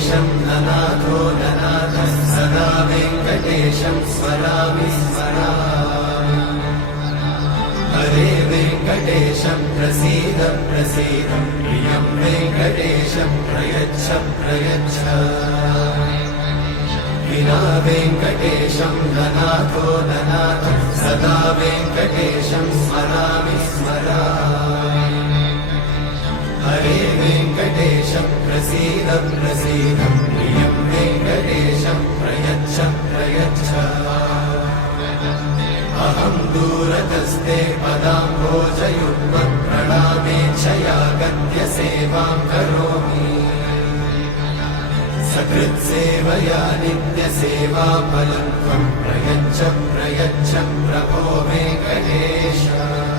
वेङ्कटेशं ननाथो ननाथः सदा वेङ्कटेशं स्मरामि स्मरामि। हरे वेङ्कटेशं प्रसीद प्रसीद प्रियं वेङ्कटेशं प्रयच्छ प्रयच्छ। विना वेङ्कटेशं ननाथो ननाथः सदा वेङ्कटेशं स्मरामि स्मरामि। हरे वेङ्कटेशं प्रसीद प्रसीद प्रियं वेङ्कटेशं प्रयच्छ प्रयच्छ। अहं दूरतस्ते पदाम्भोजयुग्मं प्रणामेच्छया गद्य सेवां करोमि। सकृत्सेवया नित्यसेवाफलं त्वं प्रयच्छ प्रयच्छ प्रभो वेङ्कटेश।